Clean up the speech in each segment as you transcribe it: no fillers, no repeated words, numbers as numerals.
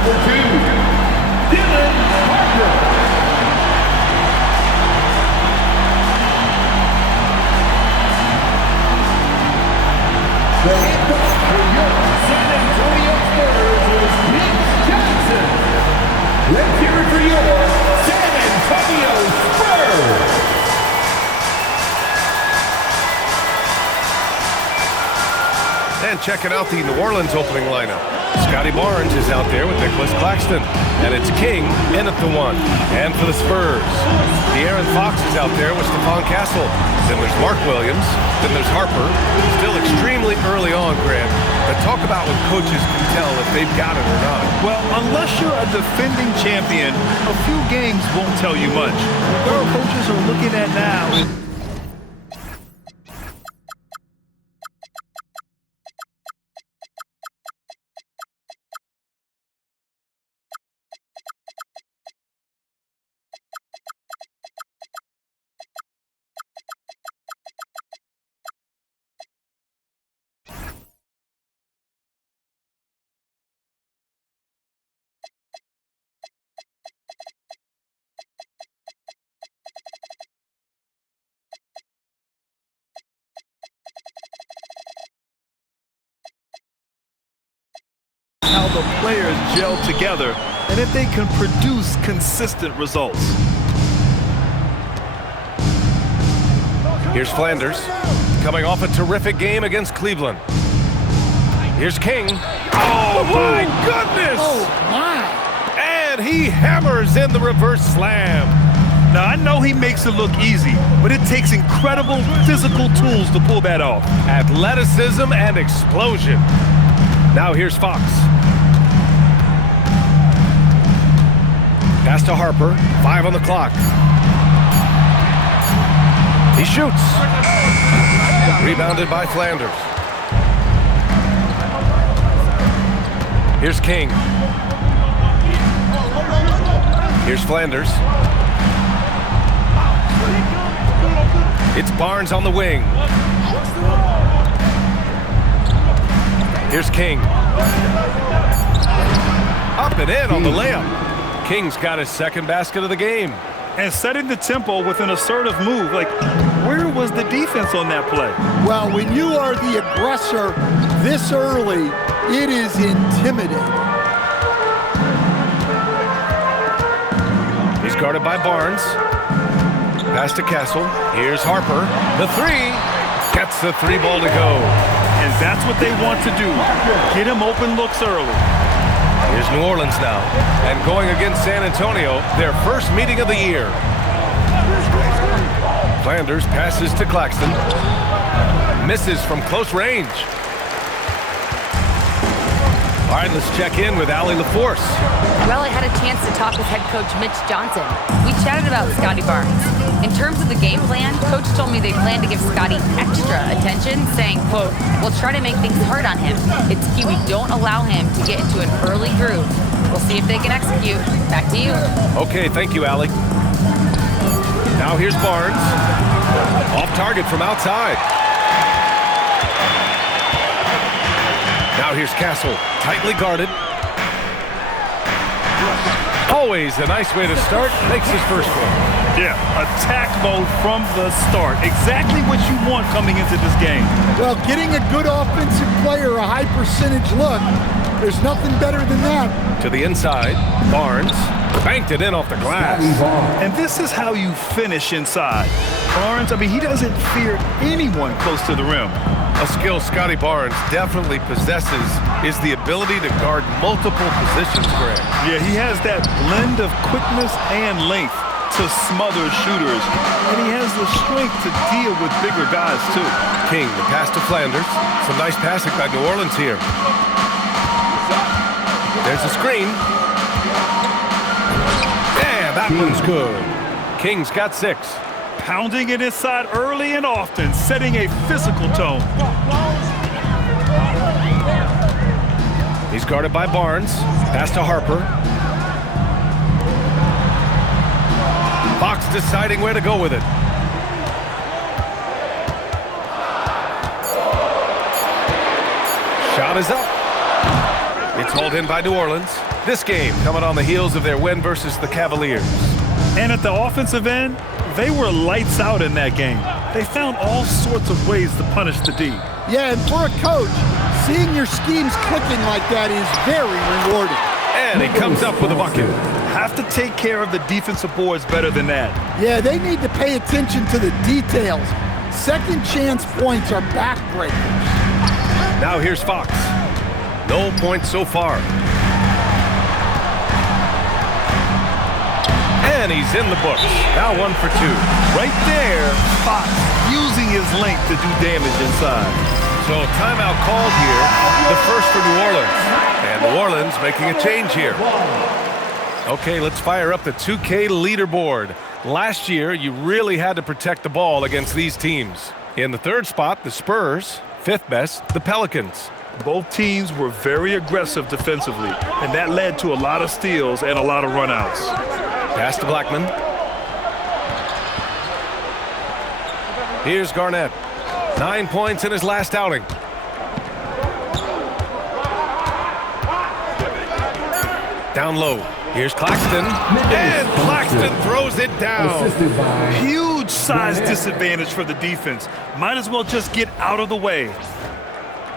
number 2, Dylan Parker. The head coach for your San Antonio Spurs is Pels Johnson. Let's hear it for your San Antonio Spurs. And checking out the New Orleans opening lineup. Scotty Barnes is out there with Nicholas Claxton. And it's King in at the 1. And for the Spurs, De'Aaron Fox is out there with Stephon Castle. Then there's Mark Williams. Then there's Harper. Still extremely early on, Grant. But talk about when coaches can tell if they've got it or not. Well, unless you're a defending champion, a few games won't tell you much. What coaches are looking at now is how the players gel together and if they can produce consistent results. Here's Flanders, coming off a terrific game against Cleveland. Here's King. Oh, my goodness! Oh, my. And he hammers in the reverse slam. Now, I know he makes it look easy, but it takes incredible physical tools to pull that off. Athleticism and explosion. Now here's Fox. Pass to Harper, 5 on the clock. He shoots. Rebounded by Flanders. Here's King. Here's Flanders. It's Barnes on the wing. Here's King. Up and in on the layup. King's got his second basket of the game. And setting the tempo with an assertive move. Like, where was the defense on that play? Well, when you are the aggressor this early, it is intimidating. He's guarded by Barnes. Pass to Castle. Here's Harper. The 3. Gets the 3 ball to go. And that's what they want to do. Get him open looks early. Here's New Orleans now, and going against San Antonio, their first meeting of the year. Flanders passes to Claxton. Misses from close range. All right, let's check in with Allie LaForce. Well, I had a chance to talk with head coach Mitch Johnson. We chatted about Scotty Barnes. In terms of the game plan, coach told me they plan to give Scotty extra attention, saying, quote, "We'll try to make things hard on him. It's key we don't allow him to get into an early groove. We'll see if they can execute." Back to you. Okay, thank you, Allie. Now here's Barnes. Off target from outside. Now here's Castle, tightly guarded. Always a nice way to start, makes his first one. Yeah, attack mode from the start. Exactly what you want coming into this game. Well, getting a good offensive player a high percentage look, there's nothing better than that. To the inside, Barnes banked it in off the glass. And this is how you finish inside. Barnes, I mean, he doesn't fear anyone close to the rim. A skill Scotty Barnes definitely possesses is the ability to guard multiple positions, Greg. Yeah, he has that blend of quickness and length to smother shooters. And he has the strength to deal with bigger guys, too. King, the pass to Flanders. Some nice passing by New Orleans here. There's a screen. Yeah, that one's good. King's got 6. Pounding it inside early and often, setting a physical tone. He's guarded by Barnes. Pass to Harper. Fox deciding where to go with it. Shot is up. It's hauled in by New Orleans. This game coming on the heels of their win versus the Cavaliers. And at the offensive end, they were lights out in that game. They found all sorts of ways to punish the D. Yeah, and for a coach, seeing your schemes clicking like that is very rewarding. And he comes up with a bucket. Have to take care of the defensive boards better than that. Yeah, they need to pay attention to the details. Second chance points are backbreakers. Now here's Fox. No points so far. And he's in the books. Now 1 for 2. Right there, Fox using his length to do damage inside. So timeout called here, the first for New Orleans. And New Orleans making a change here. Okay, let's fire up the 2K leaderboard. Last year, you really had to protect the ball against these teams. In the third spot, the Spurs. Fifth best, the Pelicans. Both teams were very aggressive defensively, and that led to a lot of steals and a lot of runouts. Pass to Blackman. Here's Garnett. 9 points in his last outing. Down low. Here's Claxton. And Claxton throws it down. Huge size disadvantage for the defense. Might as well just get out of the way.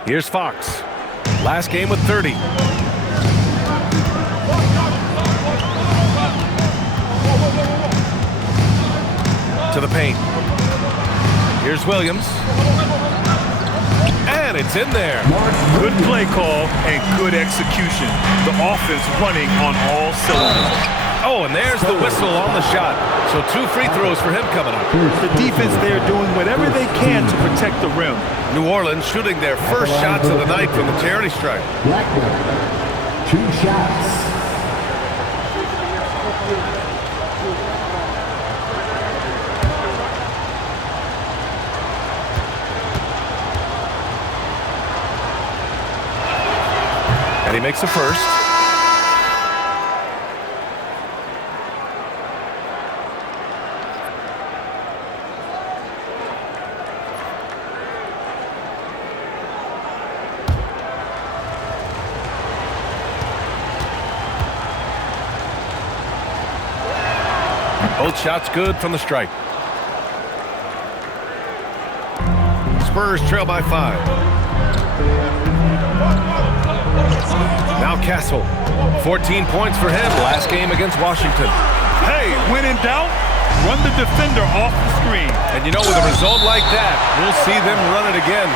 Here's Fox. Last game with 30. To the paint. Here's Williams. And it's in there. Good play call and good execution. The offense running on all cylinders. Oh, and there's the whistle on the shot. So 2 free throws for him coming up. The defense there doing whatever they can to protect the rim. New Orleans shooting their first shots of the night from the charity stripe. Blackman, 2 shots. And he makes a first. Both shots good from the stripe. Spurs trail by 5. Now Castle. 14 points for him last game against Washington. Hey, when in doubt, run the defender off the screen. And you know, with a result like that, we'll see them run it again.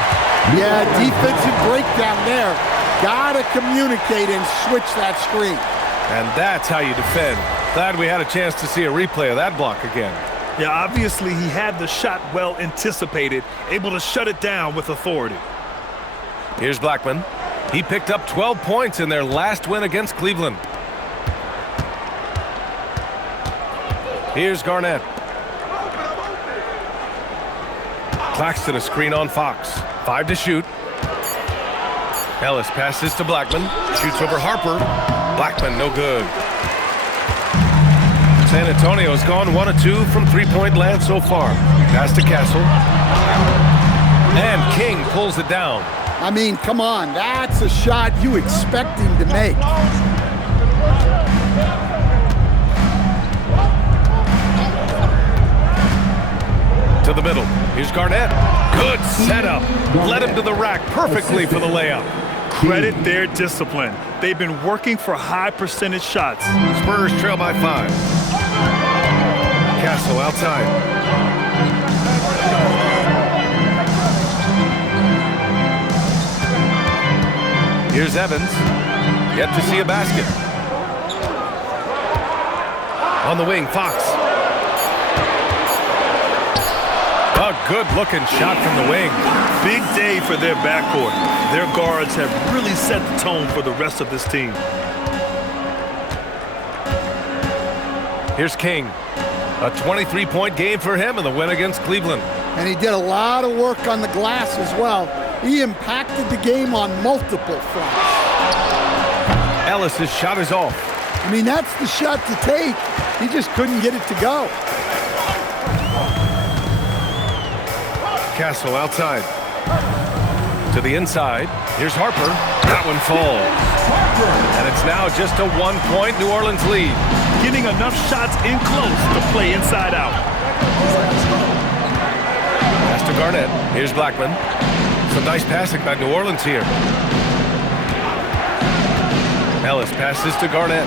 Yeah, defensive breakdown there. Gotta communicate and switch that screen. And that's how you defend. Glad we had a chance to see a replay of that block again. Yeah, obviously he had the shot well anticipated, able to shut it down with authority. Here's Blackman. He picked up 12 points in their last win against Cleveland. Here's Garnett. Claxton a screen on Fox. 5 to shoot. Ellis passes to Blackman. Shoots over Harper. Blackman no good. San Antonio's gone 1 of 2 from 3-point land so far. Pass to Castle. And King pulls it down. I mean, come on, that's a shot you expect him to make. To the middle. Here's Garnett. Good setup. Led him to the rack perfectly for the layup. Credit their discipline. They've been working for high percentage shots. Spurs trail by 5. Castle outside. Here's Evans. Yet to see a basket. On the wing, Fox. A good-looking shot from the wing. Big day for their backcourt. Their guards have really set the tone for the rest of this team. Here's King. A 23-point game for him in the win against Cleveland. And he did a lot of work on the glass as well. He impacted the game on multiple fronts. Ellis's shot is off. I mean, that's the shot to take. He just couldn't get it to go. Castle outside. To To the inside. Here's Harper. That one falls. And it's now just a 1-point New Orleans lead. Getting enough shots in close to play inside out. Pass to Garnett. Here's Blackman. Some nice passing by New Orleans here. Ellis passes to Garnett.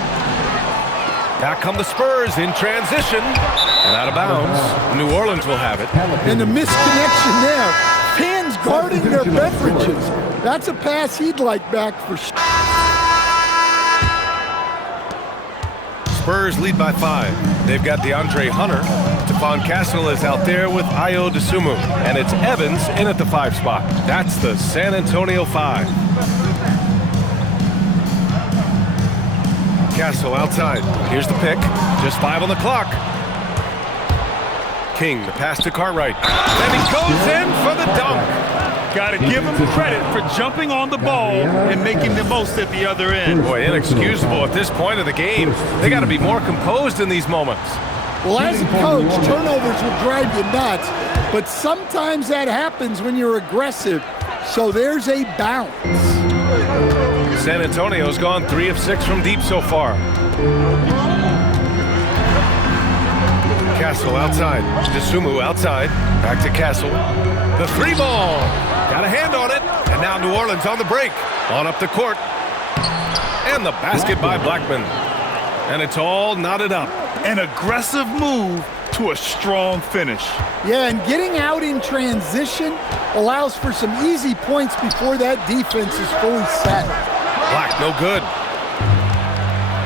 Back come the Spurs in transition. And out of bounds. New Orleans will have it. And the misconnection there. Fans guarding their beverages. That's a pass he'd like back for sure. Spurs lead by 5. They've got DeAndre Hunter. Stephon Castle is out there with Ayo Dosunmu. And it's Evans in at the 5 spot. That's the San Antonio 5. Castle outside. Here's the pick. Just 5 on the clock. King, the pass to Cartwright. Then he goes in for the dunk. Got to give him credit for jumping on the ball and making the most at the other end. Boy, inexcusable at this point of the game. They got to be more composed in these moments. Well, as a coach, turnovers will drive you nuts, but sometimes that happens when you're aggressive. So there's a balance. San Antonio's gone 3 of 6 from deep so far. Castle outside. Dosunmu outside. Back to Castle. The 3 ball. Got a hand on it. And now New Orleans on the break. On up the court. And the basket by Blackman. And it's all knotted up. An aggressive move to a strong finish. Yeah, and getting out in transition allows for some easy points before that defense is fully set. Black, no good.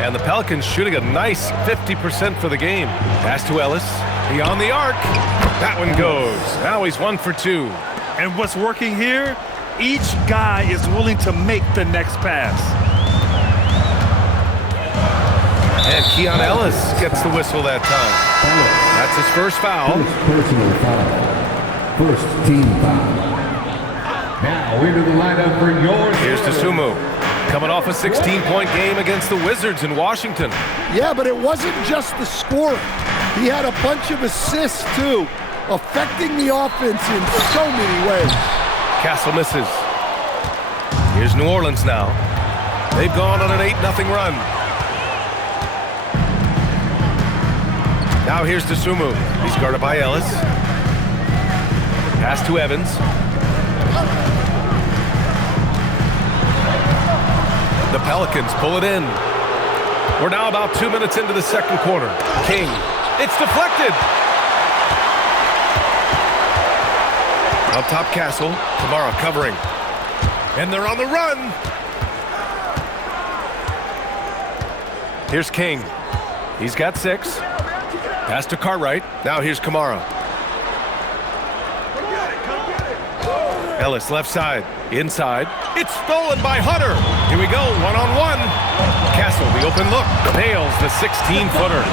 And the Pelicans shooting a nice 50% for the game. Pass to Ellis. Beyond the arc. That one goes. Now he's 1 for 2. And what's working here? Each guy is willing to make the next pass. And Keon Ellis gets the whistle that time. That's his first foul. Personal foul. First team foul. Now into the lineup for yours. Here's Dosunmu. Coming off a 16-point game against the Wizards in Washington. Yeah, but it wasn't just the scoring. He had a bunch of assists, too, affecting the offense in so many ways. Castle misses. Here's New Orleans now. They've gone on an 8-0 run. Now here's Dosunmu. He's guarded by Ellis. Pass to Evans. The Pelicans pull it in. We're now about 2 minutes into the second quarter. King. It's deflected. Up top, Castle. Kamara covering. And they're on the run. Here's King. He's got 6. Pass to Cartwright. Now here's Kamara. Ellis left side. Inside. It's stolen by Hunter. Here we go. 1-on-1. Castle, the open look. Nails the 16-footer.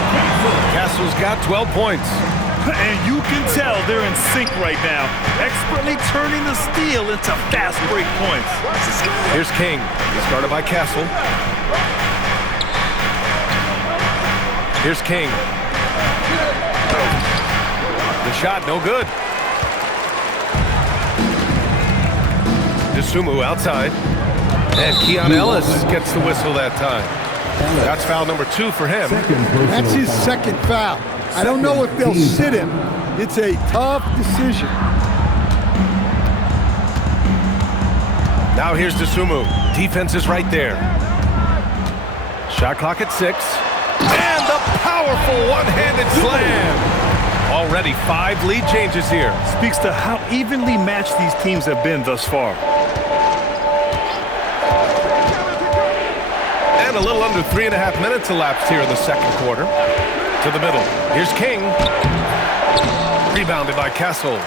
Castle's got 12 points. And you can tell they're in sync right now, expertly turning the steal into fast break points. Here's King. He's guarded by Castle. Here's King. The shot, no good. Dosunmu outside. And Keon Ellis gets the whistle that time. That's foul number 2 for him. That's his second foul. I don't know if they'll sit him. It's a tough decision. Now here's Dosunmu. Defense is right there. Shot clock at 6. And the powerful one-handed slam. Already 5 lead changes here. Speaks to how evenly matched these teams have been thus far. And a little under 3.5 minutes elapsed here in the second quarter. To the middle. Here's King. Rebounded by Castle.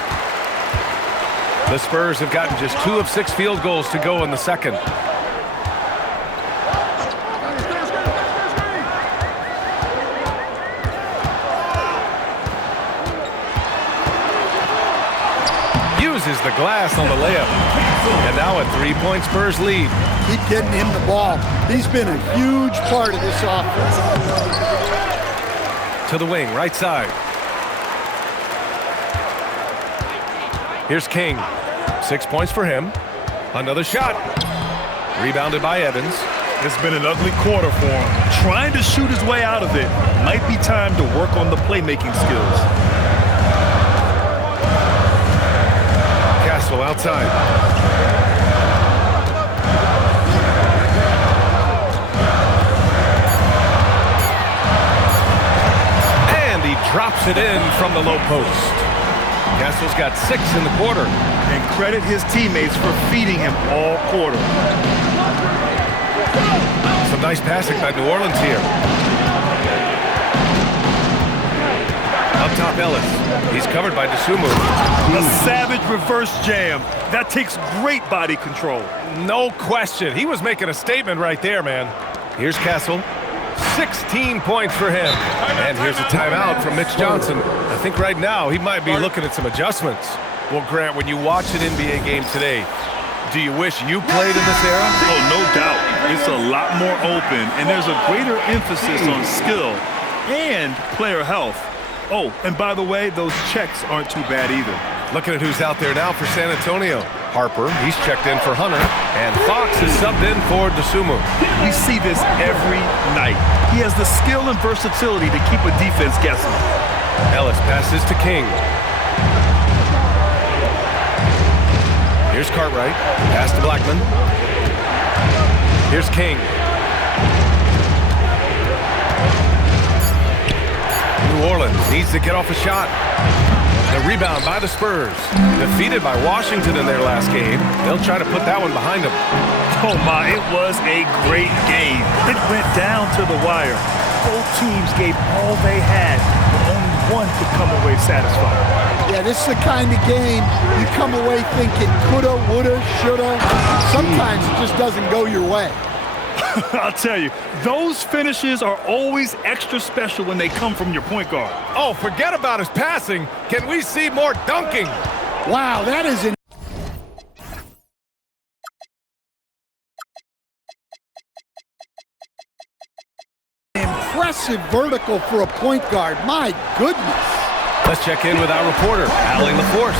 The Spurs have gotten just 2 of 6 field goals to go in the second. Uses the glass on the layup. And now a 3-point Spurs lead. Keep getting him the ball. He's been a huge part of this offense. To the wing, right side. Here's King. 6 points for him. Another shot. Rebounded by Evans. It's been an ugly quarter for him. Trying to shoot his way out of it. Might be time to work on the playmaking skills. Castle outside. And he drops it in from the low post. Castle's got 6 in the quarter. And credit his teammates for feeding him all quarter. Some nice passing by New Orleans here. Up top, Ellis. He's covered by Dosunmu. A savage reverse jam. That takes great body control. No question. He was making a statement right there, man. Here's Castle. 16 points for him. And here's a timeout from Mitch Johnson. I think right now he might be looking at some adjustments. Well, Grant, when you watch an NBA game today, do you wish you played in this era? Oh, no doubt. It's a lot more open, and there's a greater emphasis on skill and player health. Oh, and by the way, those checks aren't too bad either. Looking at who's out there now for San Antonio. Harper, he's checked in for Hunter, and Fox is subbed in for Dosunmu. We see this every night. He has the skill and versatility to keep a defense guessing. Ellis passes to King. Here's Cartwright. Pass to Blackman. Here's King. New Orleans needs to get off a shot. The rebound by the Spurs. Defeated by Washington in their last game. They'll try to put that one behind them. Oh my, it was a great game. It went down to the wire. Both teams gave all they had, but only one could come away satisfied. Yeah, this is the kind of game you come away thinking coulda, woulda, shoulda. Sometimes it just doesn't go your way. I'll tell you, those finishes are always extra special when they come from your point guard. Oh, forget about his passing. Can we see more dunking? Wow, that is an impressive vertical for a point guard. My goodness. Let's check in with our reporter, Allie LaForce.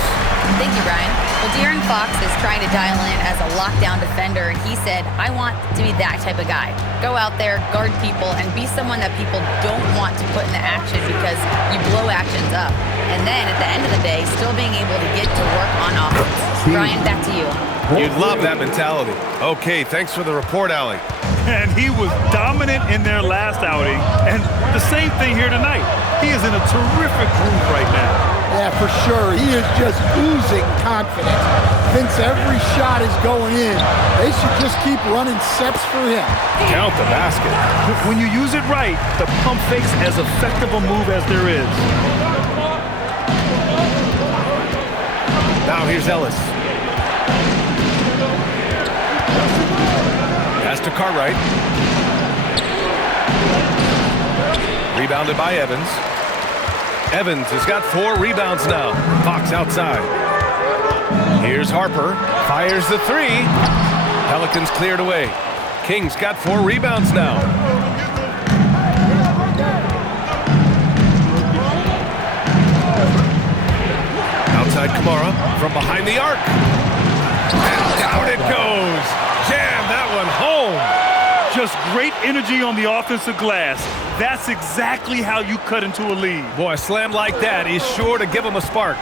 Thank you, Ryan. Well, De'Aaron Fox is trying to dial in as a lockdown defender, and he said, I want to be that type of guy. Go out there, guard people, and be someone that people don't want to put into action because you blow actions up. And then, at the end of the day, still being able to get to work on offense. Ryan, back to you. You'd love that mentality. Okay, thanks for the report, Allie. And he was dominant in their last outing, and the same thing here tonight. He is in a terrific groove right now. Yeah, for sure. He is just oozing confidence. Thinks every shot is going in. They should just keep running sets for him. Count the basket. When you use it right, the pump fake's as effective a move as there is. Now here's Ellis. Pass to Cartwright. Rebounded by Evans. Evans has got 4 rebounds now. Fox outside. Here's Harper. Fires the 3. Pelicans cleared away. King's got 4 rebounds now. Outside Kamara from behind the arc. And down it goes. Jam that one home. Just great energy on the offensive glass. That's exactly how you cut into a lead. Boy, a slam like that is sure to give him a spark.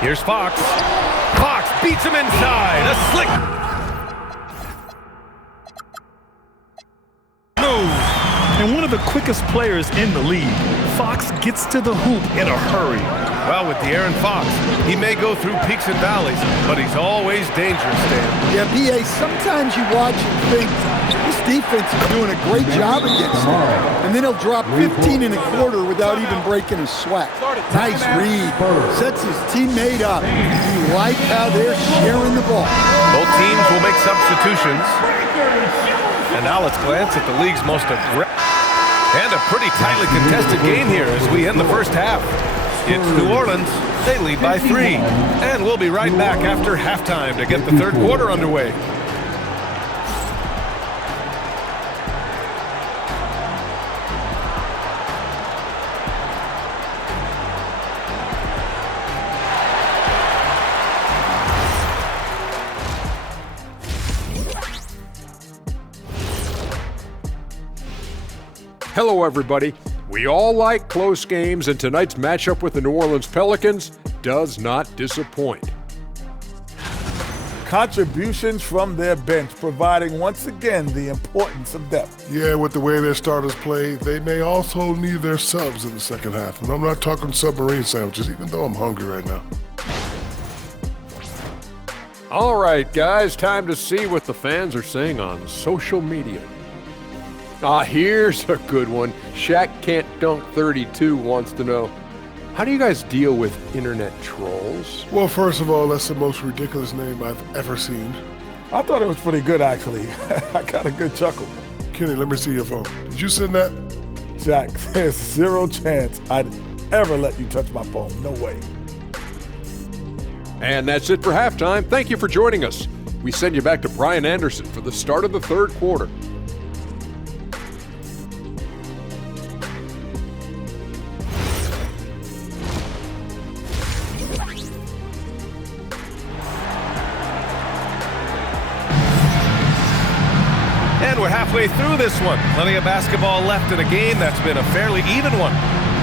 Here's Fox. Fox beats him inside. A slick move. And one of the quickest players in the league. Fox gets to the hoop in a hurry. Well, with De'Aaron Fox, he may go through peaks and valleys, but he's always dangerous, Dan. Yeah, B.A., sometimes you watch and think, this defense is doing a great job against him. And then he'll drop 15 and a quarter without even breaking a sweat. Nice read. Sets his teammate up. You like how they're sharing the ball. Both teams will make substitutions. And now let's glance at the league's most aggressive and a pretty tightly contested game here as we end the first half. It's New Orleans. They lead by 3. And we'll be right back after halftime to get the third quarter underway. Hello, everybody. We all like close games, and tonight's matchup with the New Orleans Pelicans does not disappoint. Contributions from their bench, providing once again the importance of depth. Yeah, with the way their starters play, they may also need their subs in the second half. And I'm not talking submarine sandwiches, even though I'm hungry right now. All right, guys, time to see what the fans are saying on social media. Here's a good one. Shaq Can't Dunk 32 wants to know, how do you guys deal with internet trolls? Well, first of all, that's the most ridiculous name I've ever seen. I thought it was pretty good, actually. I got a good chuckle. Kenny, let me see your phone. Did you send that? Jack, there's zero chance I'd ever let you touch my phone. No way. And that's it for halftime. Thank you for joining us. We send you back to Brian Anderson for the start of the third quarter. And we're halfway through this one. Plenty of basketball left in a game that's been a fairly even one.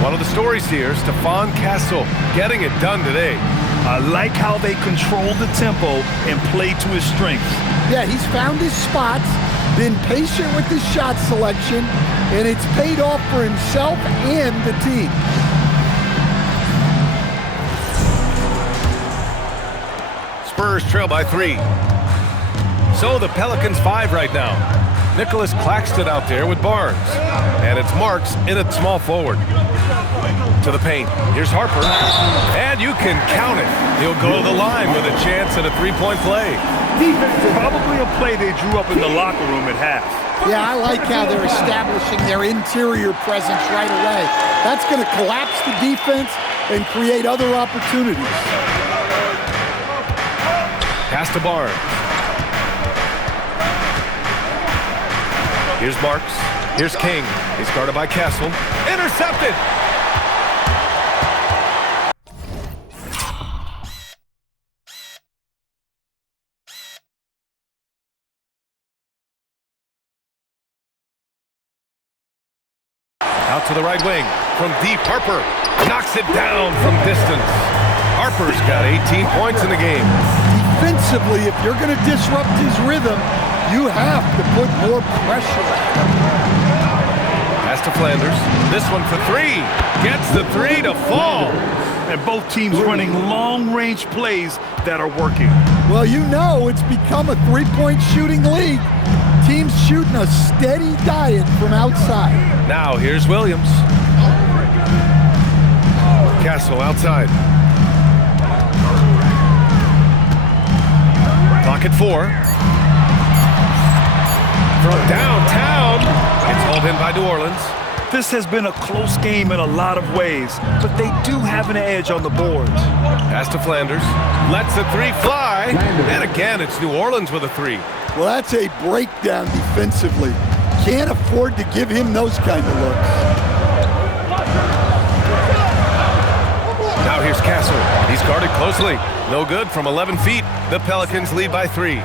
One of the stories here, Stephon Castle getting it done today. I like how they control the tempo and play to his strengths. Yeah, he's found his spots, been patient with his shot selection, and it's paid off for himself and the team. Spurs trail by 3. So the Pelicans 5 right now. Nicholas Claxton out there with Barnes. And it's Marks in at small forward. To the paint. Here's Harper. And you can count it. He'll go to the line with a chance at a three-point play. Probably a play they drew up in the locker room at half. Yeah, I like how they're establishing their interior presence right away. That's going to collapse the defense and create other opportunities. Pass to Barnes. Here's Marks. Here's King. He's guarded by Castle. Intercepted! Out to the right wing. From deep, Harper knocks it down from distance. Harper's got 18 points in the game. Defensively, if you're going to disrupt his rhythm, you have to put more pressure on him. Pass to Flanders. This one for 3. Gets the 3 to fall. And both teams running long-range plays that are working. Well, you know it's become a three-point shooting league. Teams shooting a steady diet from outside. Now here's Williams. Castle outside. Clock at 4. From downtown, it's hauled in by New Orleans. This has been a close game in a lot of ways, but they do have an edge on the boards. Pass to Flanders. Lets the 3 fly. And again, it's New Orleans with a 3. Well, that's a breakdown defensively. Can't afford to give him those kind of looks. Now here's Castle. He's guarded closely. No good from 11 feet. The Pelicans lead by 3.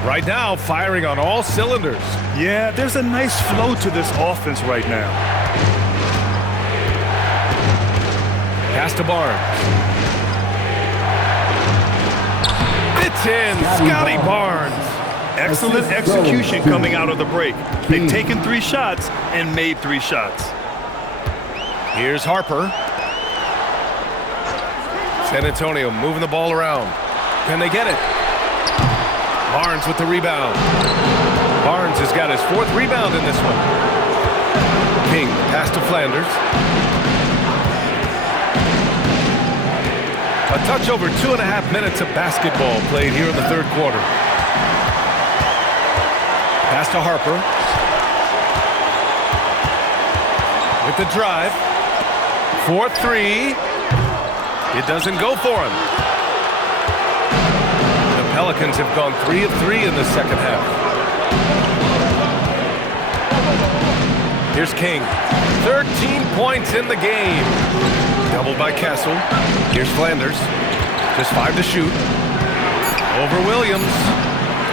Right now, firing on all cylinders. Yeah, there's a nice flow to this offense right now. Pass to Barnes. It's in. Scotty Barnes. Excellent execution coming out of the break. They've taken 3 shots and made 3 shots. Here's Harper. San Antonio moving the ball around. Can they get it? Barnes with the rebound. Barnes has got his 4th rebound in this one. King, pass to Flanders. A touch over 2.5 minutes of basketball played here in the third quarter. Pass to Harper. With the drive. 4-3. It doesn't go for him. Pelicans have gone 3 of 3 in the second half. Here's King. 13 points in the game. Doubled by Castle. Here's Flanders. Just 5 to shoot. Over Williams.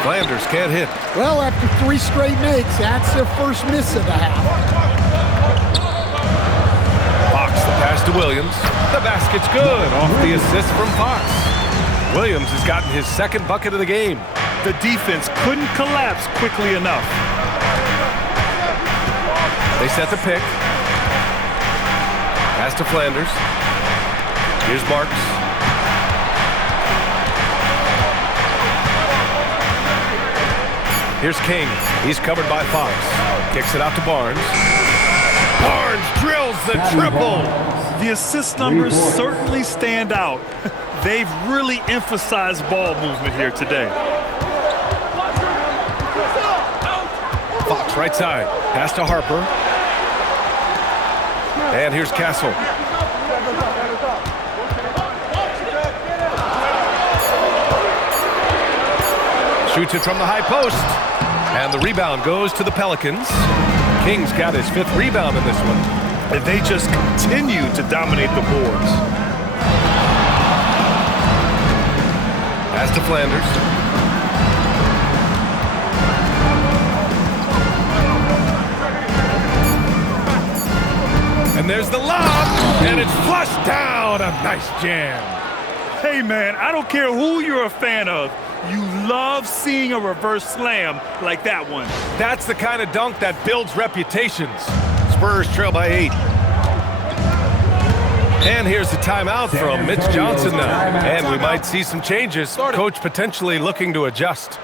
Flanders can't hit. Well, after 3 straight makes, that's their first miss of the half. Williams. The basket's good off the assist from Fox. Williams has gotten his second bucket of the game. The defense couldn't collapse quickly enough. They set the pick. Pass to Flanders. Here's Marks. Here's King. He's covered by Fox. Kicks it out to Barnes. Barnes drills the triple. The assist numbers certainly stand out. They've really emphasized ball movement here today. Fox right side. Pass to Harper. And here's Castle. Shoots it from the high post. And the rebound goes to the Pelicans. King's got his 5th rebound in this one. And they just continue to dominate the boards. Pass to Flanders. And there's the lob, and it's flushed down. A nice jam. Hey, man, I don't care who you're a fan of. You love seeing a reverse slam like that one. That's the kind of dunk that builds reputations. Spurs trail by 8. And here's the timeout from Mitch Johnson now. And we might see some changes. Coach potentially looking to adjust.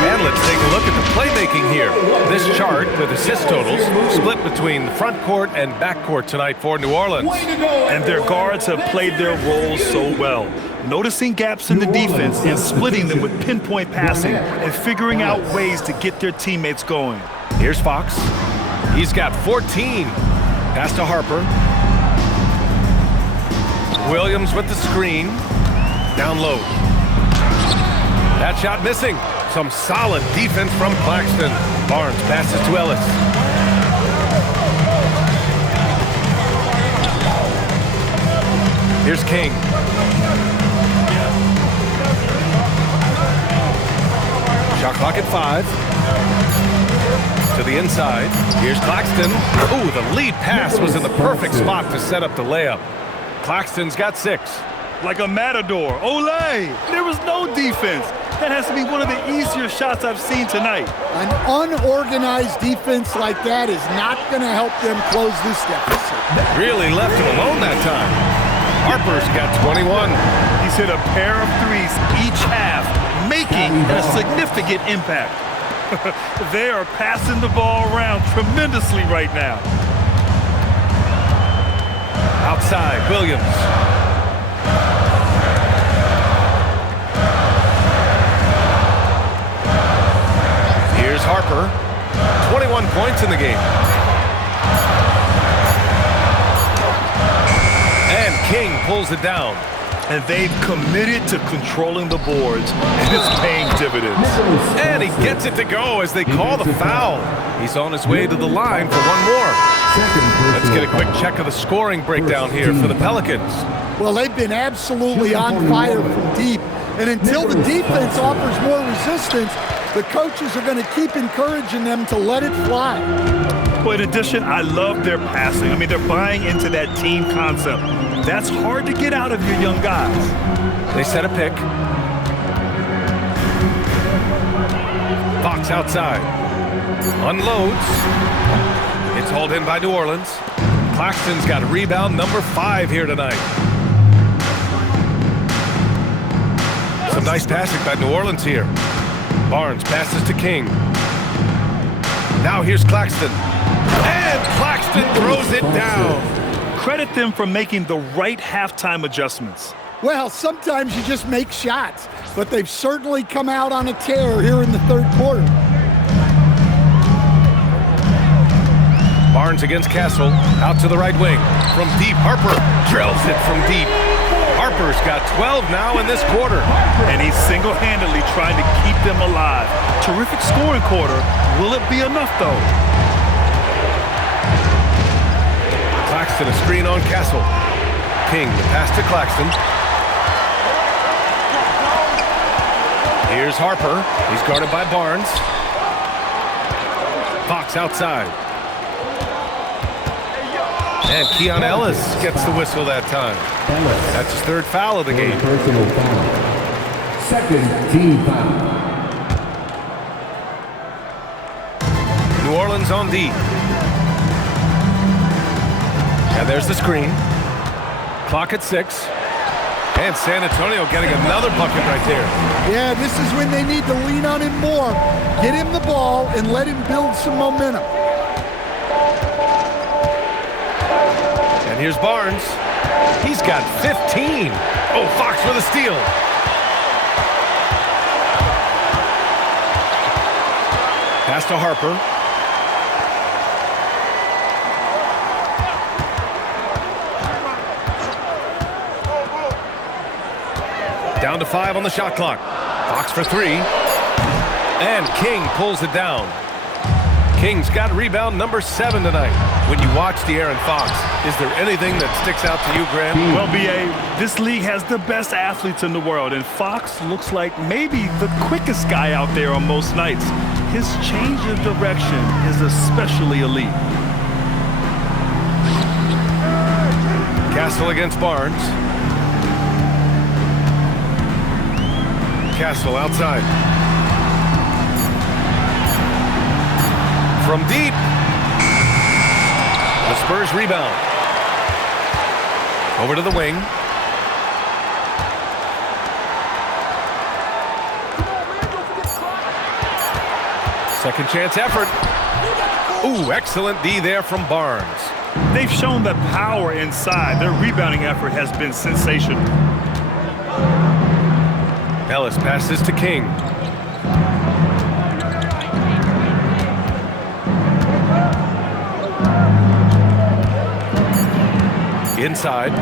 And let's take a look at the playmaking here. This chart with assist totals split between the front court and back court tonight for New Orleans. And their guards have played their roles so well. Noticing gaps in the defense and splitting them with pinpoint passing and figuring out ways to get their teammates going. Here's Fox. He's got 14. Pass to Harper. Williams with the screen. Down low. That shot missing. Some solid defense from Claxton. Barnes passes to Ellis. Here's King. Shot clock at 5. To the inside. Here's Claxton. Ooh, the lead pass was in the perfect spot to set up the layup. Claxton's got 6. Like a matador. Olé! There was no defense. That has to be one of the easier shots I've seen tonight. An unorganized defense like that is not going to help them close this deficit. Really left him alone that time. Harper's got 21. He's hit a pair of threes each half, making a significant impact. They are passing the ball around tremendously right now. Outside, Williams. Here's Harper. 21 points in the game. And King pulls it down. And they've committed to controlling the boards, and it's paying dividends. And he gets it to go as they call the foul. He's on his way to the line for one more. Let's get a quick check of the scoring breakdown here for the Pelicans. Well, they've been absolutely on fire from deep. And until the defense offers more resistance, the coaches are going to keep encouraging them to let it fly. But in addition, I love their passing. I mean, they're buying into that team concept. That's hard to get out of your young guys. They set a pick. Fox outside. Unloads. It's hauled in by New Orleans. Claxton's got rebound number 5 here tonight. Some nice passing by New Orleans here. Barnes passes to King. Now here's Claxton. And Claxton throws it down. Credit them for making the right halftime adjustments. Well, sometimes you just make shots, but they've certainly come out on a tear here in the third quarter. Barnes against Castle. Out to the right wing. From deep, Harper drills it from deep. Harper's got 12 now in this quarter. And he's single-handedly trying to keep them alive. Terrific scoring quarter. Will it be enough, though? Claxton a screen on Castle. King the pass to Claxton. Here's Harper. He's guarded by Barnes. Fox outside. And Keon Ellis gets the whistle that time. That's his third foul of the game. Personal foul. Second team foul. New Orleans on D. And there's the screen. Clock at 6. And San Antonio getting another bucket right there. Yeah, this is when they need to lean on him more. Get him the ball and let him build some momentum. And here's Barnes. He's got 15. Oh, Fox with a steal. Pass to Harper. Down to 5 on the shot clock. Fox for 3. And King pulls it down. King's got rebound number 7 tonight. When you watch De'Aaron Fox, is there anything that sticks out to you, Grant? Well, B.A., this league has the best athletes in the world, and Fox looks like maybe the quickest guy out there on most nights. His change of direction is especially elite. Castle against Barnes. Castle outside. From deep. The Spurs rebound. Over to the wing. Second chance effort. Ooh, excellent D there from Barnes. They've shown the power inside. Their rebounding effort has been sensational. Ellis passes to King. Inside.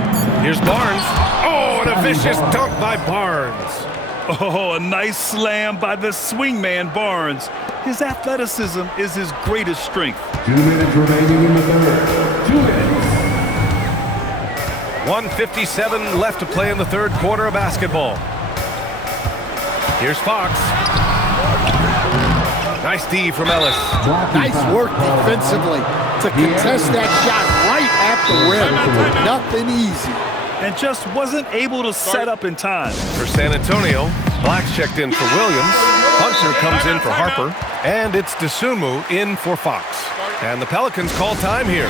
Here's Barnes. Oh, and a vicious dunk by Barnes. Oh, a nice slam by the swingman Barnes. His athleticism is his greatest strength. 2 minutes remaining in the third. 2 minutes. 1:57 left to play in the third quarter of basketball. Here's Fox. Nice D from Ellis. Nice work defensively to contest that shot right at the rim. Nothing easy. And just wasn't able to set up in time. For San Antonio, Black's checked in for Williams. Hunter comes in for Harper. And it's Dosunmu in for Fox. And the Pelicans call time here.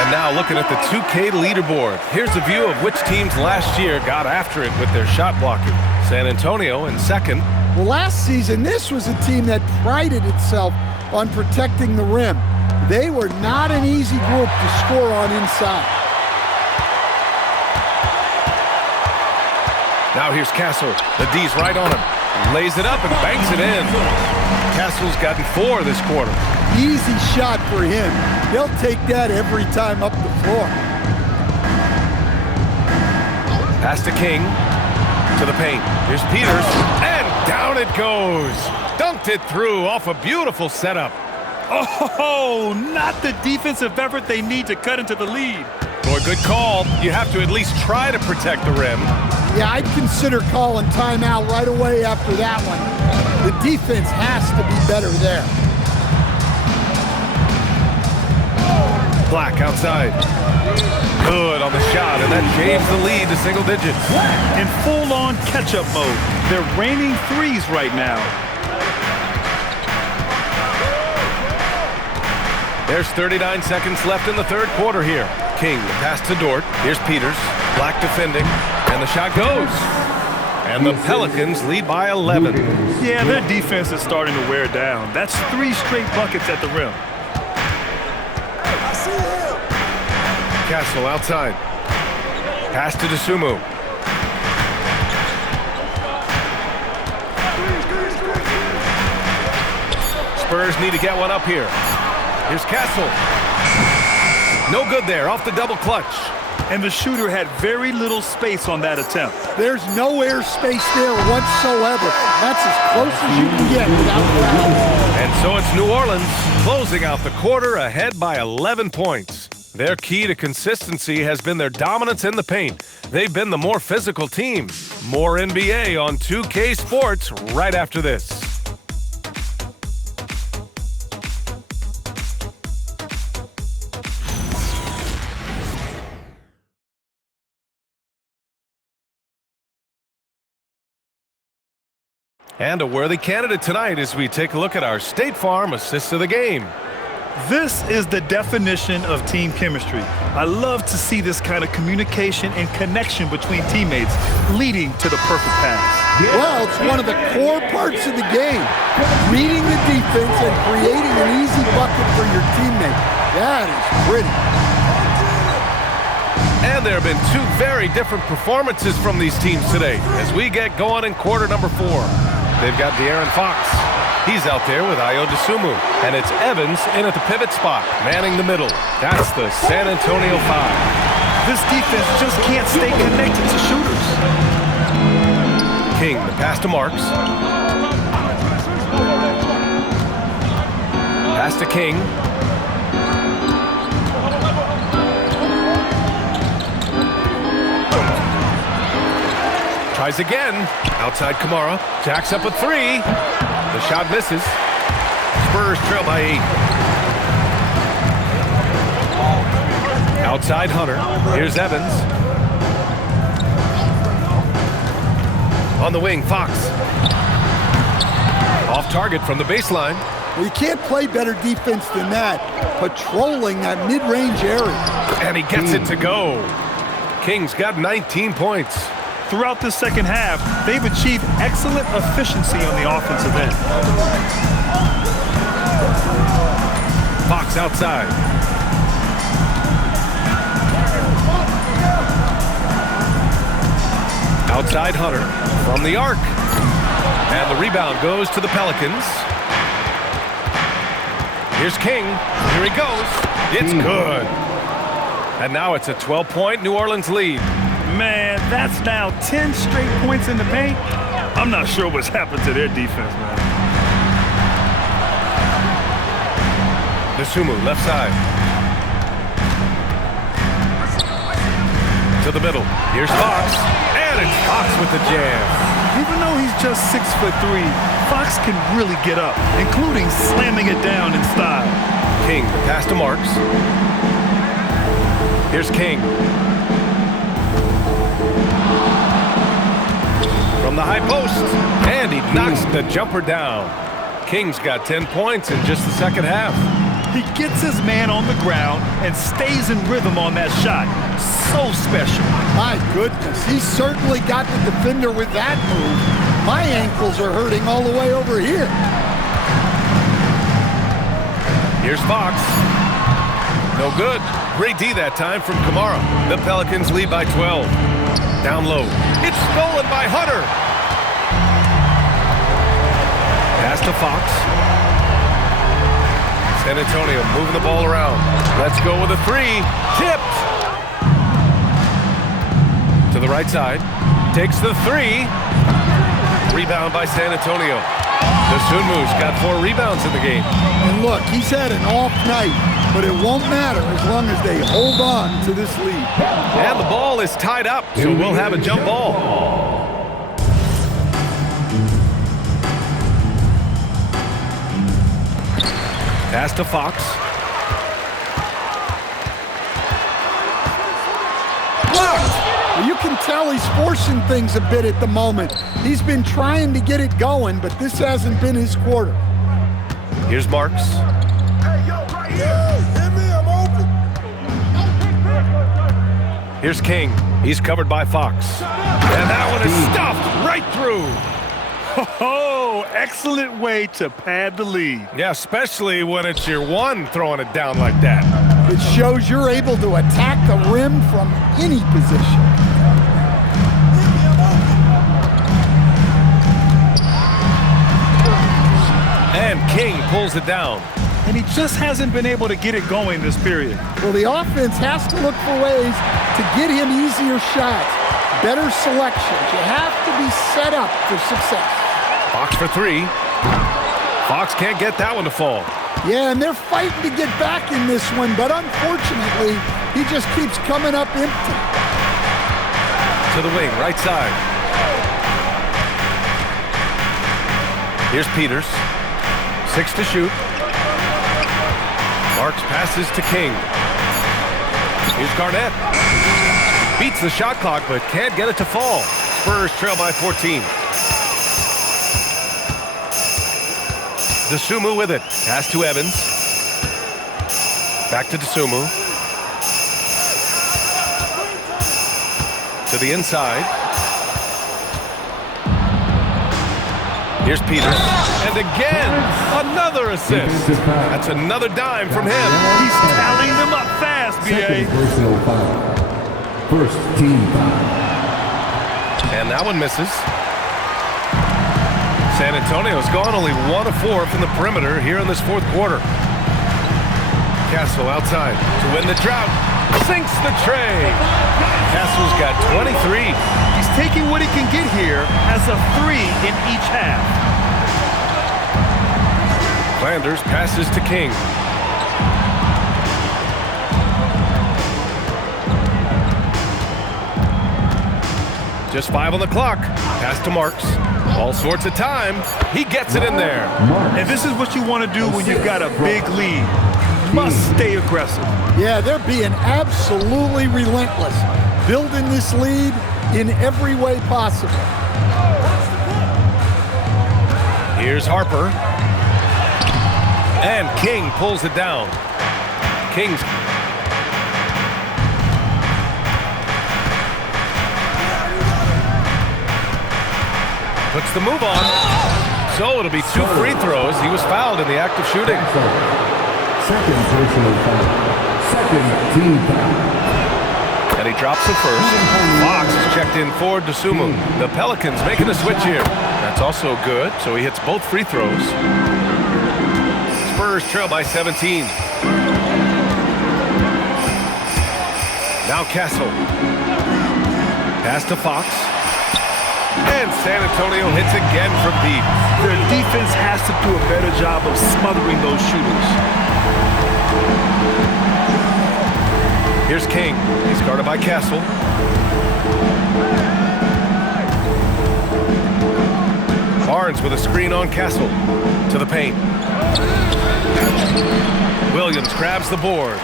And now looking at the 2K leaderboard. Here's a view of which teams last year got after it with their shot blocking. San Antonio in second. Well, last season, this was a team that prided itself on protecting the rim. They were not an easy group to score on inside. Now here's Castle. The D's right on him. Lays it up and banks it in. Castle's gotten 4 this quarter. Easy shot for him. He'll take that every time up the floor. Pass to King. To the paint. Here's Peters. And down it goes. Dunked it through off a beautiful setup. Oh, not the defensive effort they need to cut into the lead. Boy, good call. You have to at least try to protect the rim. Yeah, I'd consider calling timeout right away after that one. The defense has to be better there. Black outside. Good on the shot, and that shaves the lead to single digits. In full-on catch-up mode, they're raining threes right now. There's 39 seconds left in the third quarter here. King, the pass to Dort. Here's Peters. Black defending, and the shot goes. And the Pelicans lead by 11. Yeah, their defense is starting to wear down. That's 3 straight buckets at the rim. Castle outside. Pass to Dosunmu. Spurs need to get one up here. Here's Castle. No good there, off the double clutch. And the shooter had very little space on that attempt. There's no air space there whatsoever. That's as close as you can get without foul. And so it's New Orleans closing out the quarter ahead by 11 points. Their key to consistency has been their dominance in the paint. They've been the more physical team. More NBA on 2K Sports right after this. And a worthy candidate tonight as we take a look at our State Farm assist of the game. This is the definition of team chemistry. I love to see this kind of communication and connection between teammates leading to the perfect pass. Well, it's one of the core parts of the game. Reading the defense and creating an easy bucket for your teammate. That is pretty. And there have been two very different performances from these teams today as we get going in quarter number 4. They've got De'Aaron Fox. He's out there with Ayo Dosunmu. And it's Evans in at the pivot spot, manning the middle. That's the San Antonio 5. This defense just can't stay connected to shooters. King, the pass to Marks. Pass to King. Tries again. Outside Kamara. Jacks up a 3. The shot misses. Spurs trail by 8. Outside Hunter. Here's Evans. On the wing, Fox. Off target from the baseline. Well, you can't play better defense than that, patrolling that mid-range area. And he gets it to go. King's got 19 points. Throughout the second half, they've achieved excellent efficiency on the offensive end. Fox outside. Outside Hunter from the arc. And the rebound goes to the Pelicans. Here's King. Here he goes. It's good. And now it's a 12-point New Orleans lead. Man, that's now 10 straight points in the paint. I'm not sure what's happened to their defense, man. Dosunmu, left side. To the middle. Here's Fox. And it's Fox with the jam. Even though he's just 6'3", Fox can really get up, including slamming it down in style. King, the pass to Marks. Here's King. From the high post, and he knocks the jumper down. King's got 10 points in just the second half. He gets his man on the ground and stays in rhythm on that shot. So special. My goodness, he certainly got the defender with that move. My ankles are hurting all the way over here. Here's Fox. No good. Great D that time from Kamara. The Pelicans lead by 12. Down low. It's stolen by Hunter. Pass to Fox. San Antonio moving the ball around. Let's go with a 3. Tipped. To the right side. Takes the 3. Rebound by San Antonio. Dosunmu's got 4 rebounds in the game. And look, he's had an off night, but it won't matter as long as they hold on to this lead. And the ball is tied up, so we'll have a jump ball. Pass to Fox. Blocked! You can tell he's forcing things a bit at the moment. He's been trying to get it going, but this hasn't been his quarter. Here's Marks. Hey, yo, right here. Hit me, I'm open. Here's King. He's covered by Fox. And that one is stuffed right through. Oh, excellent way to pad the lead. Yeah, especially when it's your one throwing it down like that. It shows you're able to attack the rim from any position. And King pulls it down. And he just hasn't been able to get it going this period. Well, the offense has to look for ways to get him easier shots, better selections. You have to be set up for success. Fox for 3. Fox can't get that one to fall. Yeah, and they're fighting to get back in this one, but unfortunately, he just keeps coming up empty. To the wing, right side. Here's Peters. 6 to shoot. Marks passes to King. Here's Garnett. Beats the shot clock, but can't get it to fall. Spurs trail by 14. Dosunmu with it. Pass to Evans. Back to Dosunmu. To the inside. Here's Peters. And again, another assist. That's another dime from him. He's tallying them up fast, B.A. Personal foul. First team foul. And that one misses. San Antonio's gone only 1 of 4 from the perimeter here in this fourth quarter. Castle outside to win the drought. Sinks the tray. Castle's got 23. He's taking what he can get here as a 3 in each half. Flanders passes to King. Just 5 on the clock. Pass to Marks. All sorts of time. He gets it in there. And this is what you want to do when you've got a big lead. You must stay aggressive. Yeah, they're being absolutely relentless, building this lead in every way possible. Here's Harper. And King pulls it down. King's puts the move on. So it'll be 2 free throws. He was fouled in the act of shooting. Second personal foul. Second team foul. And he drops the first. Fox is checked in for Dosunmu. The Pelicans making a switch here. That's also good, so he hits both free throws. Spurs trail by 17. Now Castle. Pass to Fox. And San Antonio hits again from deep. Their defense has to do a better job of smothering those shooters. Here's King. He's guarded by Castle. Barnes with a screen on Castle. To the paint. Williams grabs the board.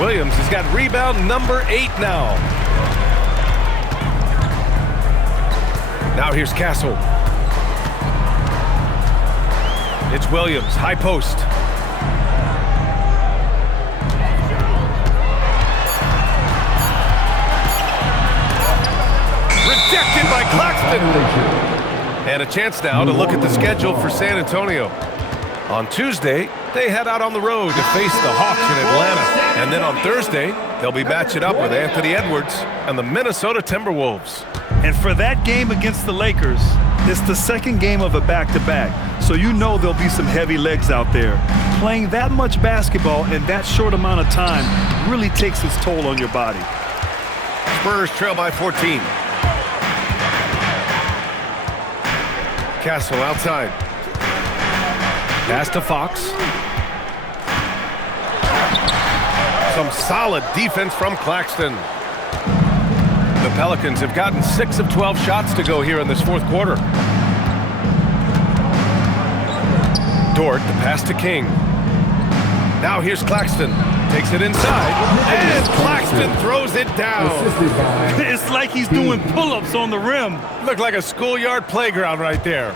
Williams has got rebound number 8 now. Now here's Castle. It's Williams, high post. Rejected by Claxton. And a chance now to look at the schedule for San Antonio. On Tuesday, they head out on the road to face the Hawks in Atlanta. And then on Thursday, they'll be matching up with Anthony Edwards and the Minnesota Timberwolves. And for that game against the Lakers, it's the second game of a back-to-back. So you know there'll be some heavy legs out there. Playing that much basketball in that short amount of time really takes its toll on your body. Spurs trail by 14. Castle outside. Pass to Fox. Some solid defense from Claxton. The Pelicans have gotten 6 of 12 shots to go here in this fourth quarter. Dort, the pass to King. Now here's Claxton. Takes it inside. And Claxton throws it down. It's like he's doing pull-ups on the rim. Looked like a schoolyard playground right there.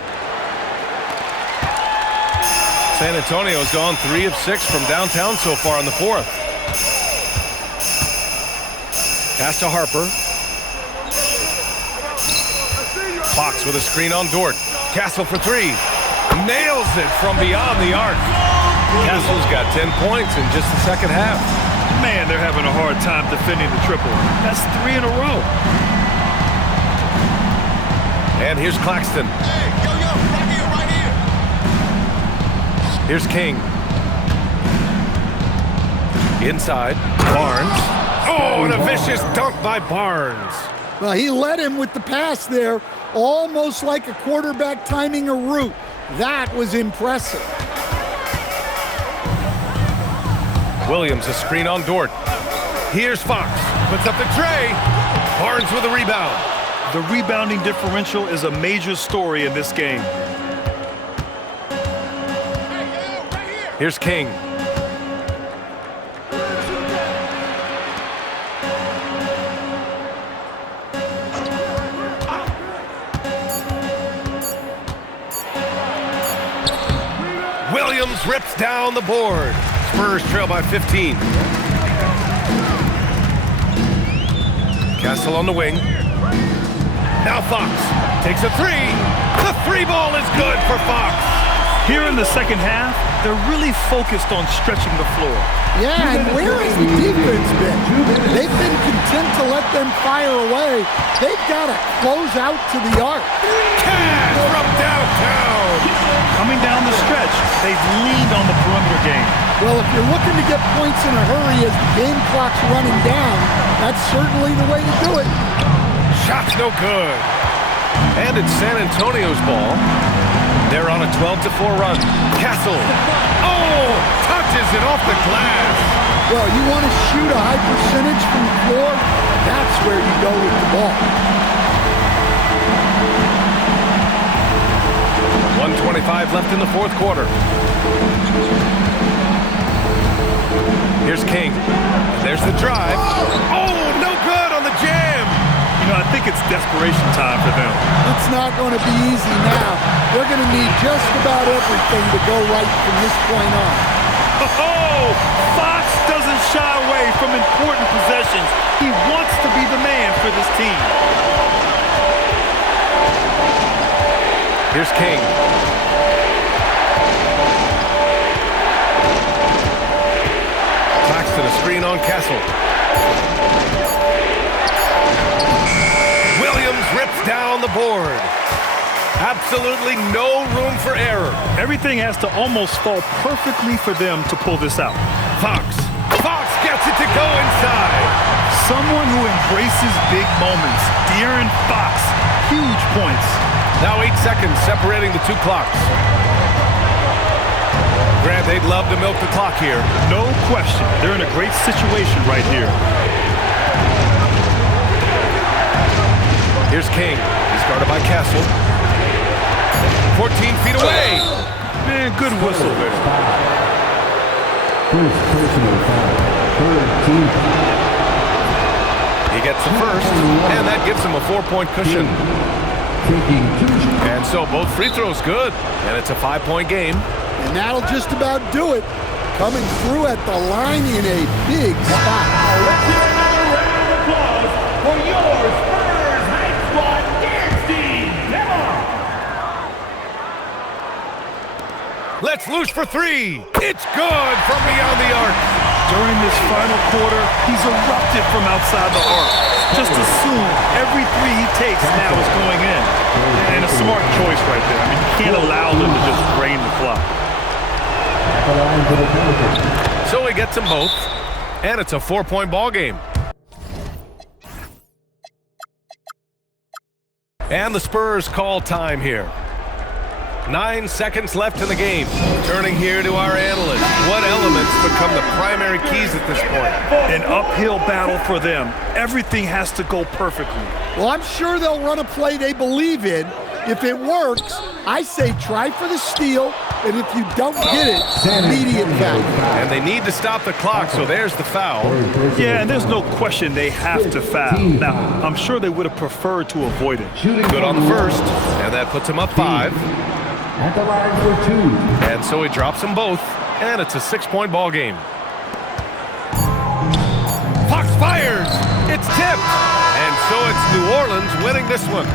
San Antonio's gone 3 of 6 from downtown so far in the fourth. Pass to Harper. Fox with a screen on Dort. Castle for 3. Nails it from beyond the arc. Castle's got 10 points in just the second half. Man, they're having a hard time defending the triple. That's 3 in a row. And here's Claxton. Here's King. Inside. Barnes. Oh, and a vicious dunk by Barnes. Well, he led him with the pass there, almost like a quarterback timing a route. That was impressive. Williams, a screen on Dort. Here's Fox, puts up the tray. Barnes with a rebound. The rebounding differential is a major story in this game. Here's King. Williams rips down the board. Spurs trail by 15. Castle on the wing. Now Fox takes a three. The three ball is good for Fox. Here in the second half, they're really focused on stretching the floor. Yeah, and where has the defense been? They've been content to let them fire away. They've got to close out to the arc. Cash from downtown. Coming down the stretch, they've leaned on the perimeter game. Well, if you're looking to get points in a hurry as the game clock's running down, that's certainly the way to do it. Shot's no good. And it's San Antonio's ball. They're on a 12-4 run. Castle. Oh, touches it off the glass. Well, you want to shoot a high percentage from the floor, that's where you go with the ball. 1:25 left in the fourth quarter. Here's King. There's the drive. Oh, no good on the jam. You know, I think it's desperation time for them. It's not going to be easy now. They're going to need just about everything to go right from this point on. Oh, Fox doesn't shy away from important possessions. He wants to be the man for this team. Here's King. Claxton, a screen on Castle. Williams rips down the board. Absolutely no room for error. Everything has to almost fall perfectly for them to pull this out. Fox gets it to go inside. Someone who embraces big moments. De'Aaron Fox, huge points. Now 8 seconds separating the two clocks. Grant, they'd love to milk the clock here. No question. They're in a great situation right here. Here's King. He's guarded by Castle. 14 feet away. Man, good whistle there. First personal foul. Third team foul. He gets the first, and that gives him a 4-point cushion. And so both free throws good, and it's a 5-point game. And that'll just about do it. Coming through at the line in a big spot. Let's hear another round of applause for your Spurs Hype Squad dance team. Come on. Let's loose for three. It's good from beyond the arc. During this final quarter, he's erupted from outside the arc. Just assume every three he takes now is going in. And a smart choice right there. I mean, you can't allow them to just drain the clock. So he gets them both, and it's a 4-point ball game. And the Spurs call time here. 9 seconds left in the game. Turning here to our analyst. What elements become the primary keys at this point? An uphill battle for them. Everything has to go perfectly. Well, I'm sure they'll run a play they believe in. If it works, I say try for the steal, and if you don't get it, immediate foul. And they need to stop the clock, so there's the foul. Yeah, and there's no question they have to foul. Now, I'm sure they would have preferred to avoid it. Good on the first, and that puts him up 5. At the line for 2. And so he drops them both, and it's a 6-point ball game. Fox fires! It's tipped! And so it's New Orleans winning this one.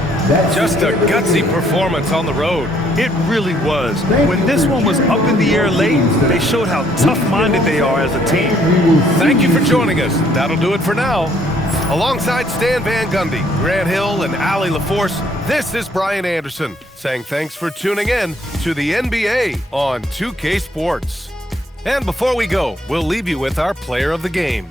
Just a gutsy performance on the road. It really was. When this one was up in the air late, they showed how tough-minded they are as a team. Thank you for joining us. That'll do it for now. Alongside Stan Van Gundy, Grant Hill, and Allie LaForce, this is Brian Anderson saying thanks for tuning in to the NBA on 2K Sports. And before we go, we'll leave you with our player of the game.